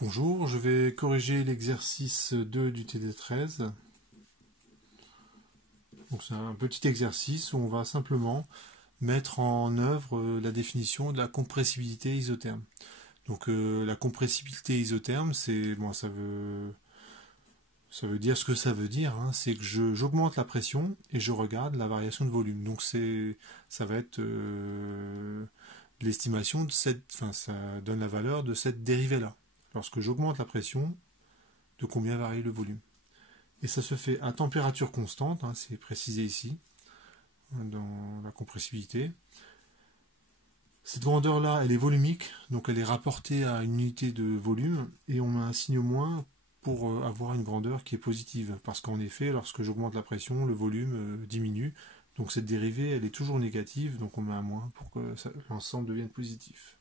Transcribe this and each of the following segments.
Bonjour, je vais corriger l'exercice 2 du TD13. Donc c'est un petit exercice où on va simplement mettre en œuvre la définition de la compressibilité isotherme. Donc la compressibilité isotherme, ça veut dire ce que ça veut dire, hein. C'est que j'augmente la pression et je regarde la variation de volume. Donc ça va être l'estimation de ça donne la valeur de cette dérivée-là. Lorsque j'augmente la pression, de combien varie le volume. Et ça se fait à température constante, hein, c'est précisé ici, dans la compressibilité. Cette grandeur-là, elle est volumique, donc elle est rapportée à une unité de volume, et on met un signe moins pour avoir une grandeur qui est positive. Parce qu'en effet, lorsque j'augmente la pression, le volume diminue. Donc cette dérivée, elle est toujours négative, donc on met un moins pour que l'ensemble devienne positif.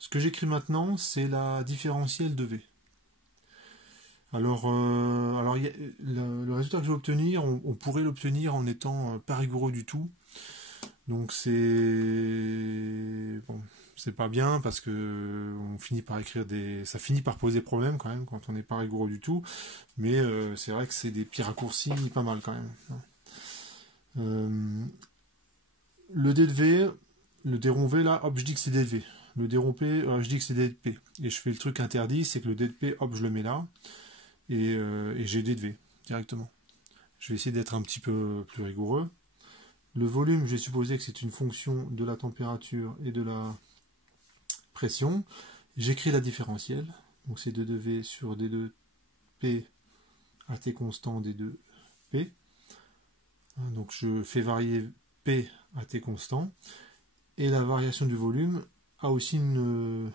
Ce que j'écris maintenant, c'est la différentielle de V. Alors le résultat que je vais obtenir, on pourrait l'obtenir en n'étant pas rigoureux du tout. Donc c'est pas bien parce que on finit par ça finit par poser problème quand même quand on n'est pas rigoureux du tout. Mais c'est vrai que c'est des petits raccourcis pas mal quand même. Le D de V, le D rond V là, hop, je dis que c'est D de V. Le D rond P, je dis que c'est D de P. Et je fais le truc interdit, c'est que le D de P, hop, je le mets là. Et j'ai D de V directement. Je vais essayer d'être un petit peu plus rigoureux. Le volume, je vais supposer que c'est une fonction de la température et de la pression. J'écris la différentielle. Donc c'est D de V sur D de P à T constant D de P. Donc je fais varier P à T constant. Et la variation du volume a aussi une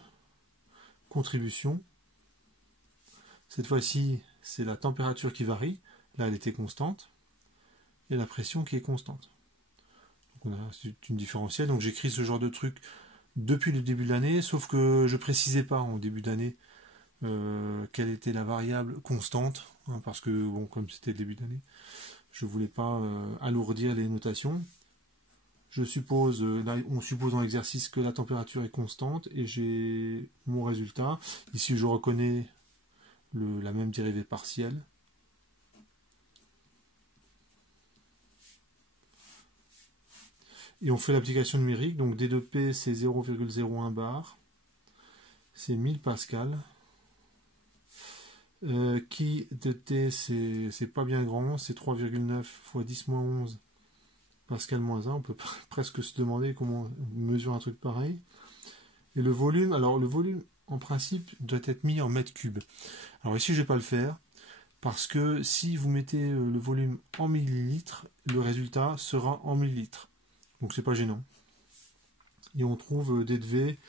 contribution. Cette fois-ci, c'est la température qui varie. Là, elle était constante. Et la pression qui est constante. Donc c'est une différentielle. Donc j'écris ce genre de truc depuis le début de l'année, sauf que je ne précisais pas en début d'année quelle était la variable constante, hein, parce que bon, comme c'était le début d'année, je ne voulais pas alourdir les notations. On suppose dans l'exercice que la température est constante et j'ai mon résultat. Ici, je reconnais la même dérivée partielle. Et on fait l'application numérique. Donc D de P, c'est 0,01 bar. C'est 1000 pascal. Qui de T, c'est pas bien grand. C'est 3,9 fois 10-11 pascal moins 1. On peut presque se demander comment on mesure un truc pareil. Et le volume, alors le volume, en principe, doit être mis en mètres cubes. Alors ici, je ne vais pas le faire. Parce que si vous mettez le volume en millilitres, le résultat sera en millilitres. Donc c'est pas gênant. Et on trouve D de V.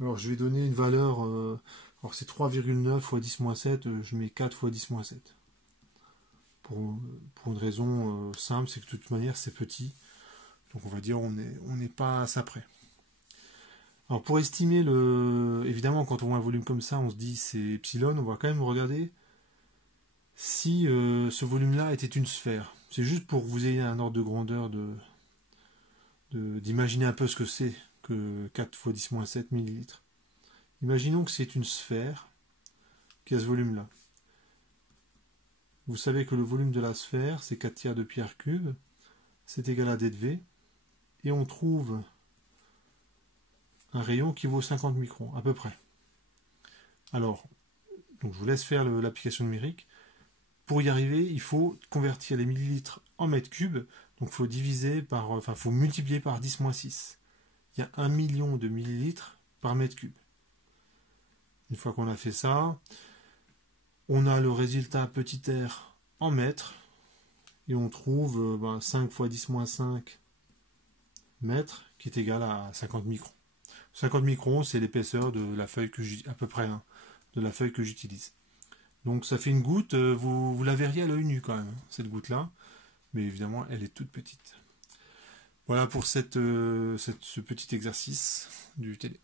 Alors je vais donner une valeur. Alors c'est 3,9 fois 10-7. Je mets 4 fois 10-7. Pour une raison simple, c'est que de toute manière c'est petit. Donc on va dire on n'est pas à ça près. Alors pour estimer évidemment quand on voit un volume comme ça, on se dit c'est epsilon. On va quand même regarder si ce volume-là était une sphère. C'est juste pour que vous ayez un ordre de grandeur d'imaginer un peu ce que c'est que 4 fois 10-7 millilitres. Imaginons que c'est une sphère qui a ce volume-là. Vous savez que le volume de la sphère, c'est 4 tiers de pierre cube. C'est égal à D de V. Et on trouve un rayon qui vaut 50 microns, à peu près. Alors, donc je vous laisse faire l'application numérique. Pour y arriver, il faut convertir les millilitres en mètres cubes. Donc il faut multiplier par 10-6. Il y a 1 million de millilitres par mètre cube. Une fois qu'on a fait ça, on a le résultat petit r en mètres. Et on trouve 5 fois 10-5 mètres, qui est égal à 50 microns. 50 microns, c'est l'épaisseur de la feuille à peu près, hein, de la feuille que j'utilise. Donc ça fait une goutte, vous la verriez à l'œil nu quand même, cette goutte-là. Mais évidemment, elle est toute petite. Voilà pour ce petit exercice du télé.